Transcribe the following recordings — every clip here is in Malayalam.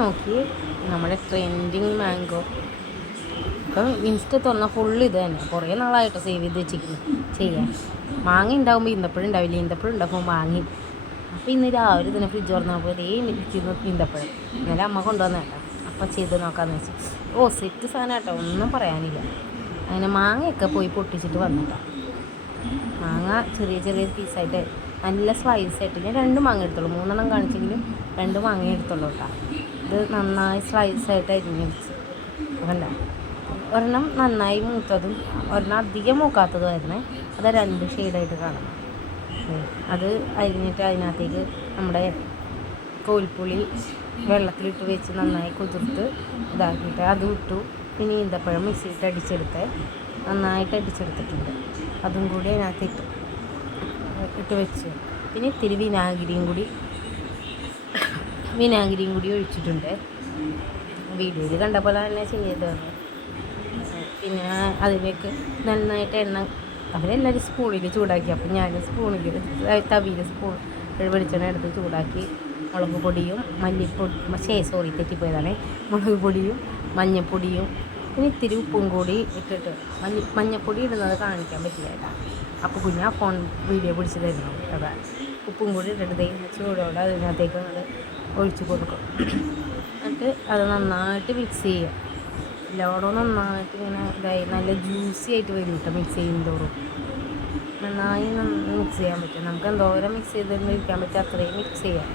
നോക്കി നമ്മുടെ ട്രെൻഡിങ് മാംഗോ. ഇപ്പം ഇൻസ്റ്റ തുറന്നാൽ ഫുള്ള് ഇത് തന്നെ. കുറേ നാളായിട്ടോ സേവ് ചെയ്ത് വെച്ചിരിക്കുന്നു ചെയ്യാൻ. മാങ്ങ ഉണ്ടാകുമ്പോൾ ഈന്തപ്പഴം ഉണ്ടാവില്ല, ഈന്തപ്പഴം ഉണ്ടാകുമ്പോൾ മാങ്ങി. അപ്പോൾ ഇന്ന് രാവിലെ തന്നെ ഫ്രിഡ്ജ് തുറന്നപ്പോൾ ഇരിക്കുന്നു ഈന്തപ്പഴം. ഇന്നലെ അമ്മ കൊണ്ടുവന്നേട്ടോ. അപ്പം ചെയ്ത് നോക്കാമെന്ന് വെച്ചു. സെറ്റ് സാധനം കേട്ടോ, ഒന്നും പറയാനില്ല. അങ്ങനെ മാങ്ങയൊക്കെ പോയി പൊട്ടിച്ചിട്ട് വന്നിട്ടോ. മാങ്ങ ചെറിയ ചെറിയ പീസായിട്ട് നല്ല സ്ലൈസായിട്ട് ഞാൻ 2 മാങ്ങ എടുത്തുള്ളൂ. 3 കാണിച്ചെങ്കിലും 2 മാങ്ങ എടുത്തുള്ളൂ കേട്ടോ. ഇത് നന്നായി സ്ലൈസായിട്ട് അരിഞ്ഞ് വെച്ച് അതല്ല, ഒരെണ്ണം നന്നായി മൂത്തതും ഒരെണ്ണം അധികം മൂക്കാത്തതുമായിരുന്നേ. അത് 2 ഷെയ്ഡായിട്ട് കാണാം. അത് അരിഞ്ഞിട്ട് അതിനകത്തേക്ക് നമ്മുടെ കോൽപ്പുളി വെള്ളത്തിലിട്ട് വെച്ച് നന്നായി കുതിർത്ത് ഇതാക്കിയിട്ട് അത് ഇട്ടു. പിന്നെ ഈന്തപ്പഴം മിക്സിയിട്ട് അടിച്ചെടുത്ത് നന്നായിട്ട് അടിച്ചെടുത്തിട്ടുണ്ട്. അതും കൂടി അതിനകത്ത് ഇട്ട് വെച്ചു. പിന്നെ ഇത്തിരി വിനാഗിരിയും കൂടി ഒഴിച്ചിട്ടുണ്ട്. വീഡിയോയിൽ കണ്ട പോലെ തന്നെ ചെയ്തത്. പിന്നെ അതിലേക്ക് നന്നായിട്ട് എണ്ണ അവരെല്ലാവരും സ്പൂണിൽ ചൂടാക്കി. അപ്പം ഞാൻ സ്പൂണിൽ തവിയിൽ വെളിച്ചെണ്ണ എടുത്ത് ചൂടാക്കി മുളക് പൊടിയും തെറ്റിപ്പോയതാണ്. മുളക് പൊടിയും മഞ്ഞൾപ്പൊടിയും പിന്നെ ഇത്തിരി ഉപ്പും കൂടി ഇട്ടിട്ട് മഞ്ഞൾപ്പൊടി ഇടുന്നത് കാണിക്കാൻ പറ്റില്ല കേട്ടോ. അപ്പോൾ കുഞ്ഞാ ഫോൺ വീഡിയോ പിടിച്ച് തരുന്നു കേട്ടോ. ഉപ്പും കൂടി ഇട്ടിട്ട് ചൂടോടെ അതിനകത്തേക്ക് അത് ഒഴിച്ച് കൊടുക്കും. എന്നിട്ട് അത് നന്നായിട്ട് മിക്സ് ചെയ്യുക. എല്ലാവരും നന്നായിട്ട് ഇങ്ങനെ ഇതായി നല്ല ജ്യൂസി ആയിട്ട് വരും കേട്ടോ. മിക്സ് ചെയ്യുന്നതോറും നന്നായി മിക്സ് ചെയ്യാൻ പറ്റും. നമുക്ക് എന്തോരം മിക്സ് ചെയ്തിട്ട് ഇരിക്കാൻ പറ്റും അത്രയും മിക്സ് ചെയ്യാം.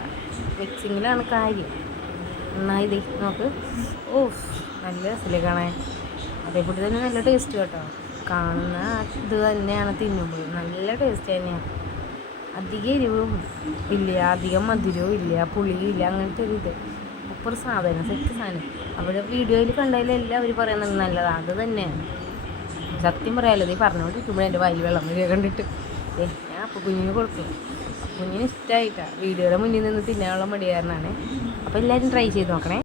മിക്സിങ്ങിലാണ് കാര്യം. നന്നായി ഇത് നമുക്ക് നല്ല രസമില്ലേ കാണാൻ. അതേപോലെ തന്നെ നല്ല ടേസ്റ്റ് കേട്ടോ. കാണുന്ന ഇത് തന്നെയാണ് തിന്നുമ്പോൾ നല്ല ടേസ്റ്റ് തന്നെയാണ്. അധികം എരിവും ഇല്ല, അധികം മധുരവും ഇല്ല, പുളിയും ഇല്ല, അങ്ങനത്തെ ഒരു ഇത് സൂപ്പർ സാധനം, സെറ്റ് സാധനം. അവിടെ വീഡിയോയിൽ കണ്ടതിലെല്ലാം അവർ പറയുന്നത് നല്ലതാണ്. അത് തന്നെയാണ് സത്യം പറയാമല്ലോ. നീ പറഞ്ഞുകൊണ്ടിരിക്കുമ്പോൾ എൻ്റെ വായിൽ വെള്ളം വരിക കണ്ടിട്ട് ഞാൻ അപ്പോൾ കുഞ്ഞിന് കൊടുത്തു. കുഞ്ഞിന് ഇഷ്ടമായിട്ടാണ്. വീഡിയോയുടെ മുന്നിൽ നിന്ന് തിന്നാനുള്ള മടികാരനാണ്. അപ്പോൾ എല്ലാവരും ട്രൈ ചെയ്ത് നോക്കണേ.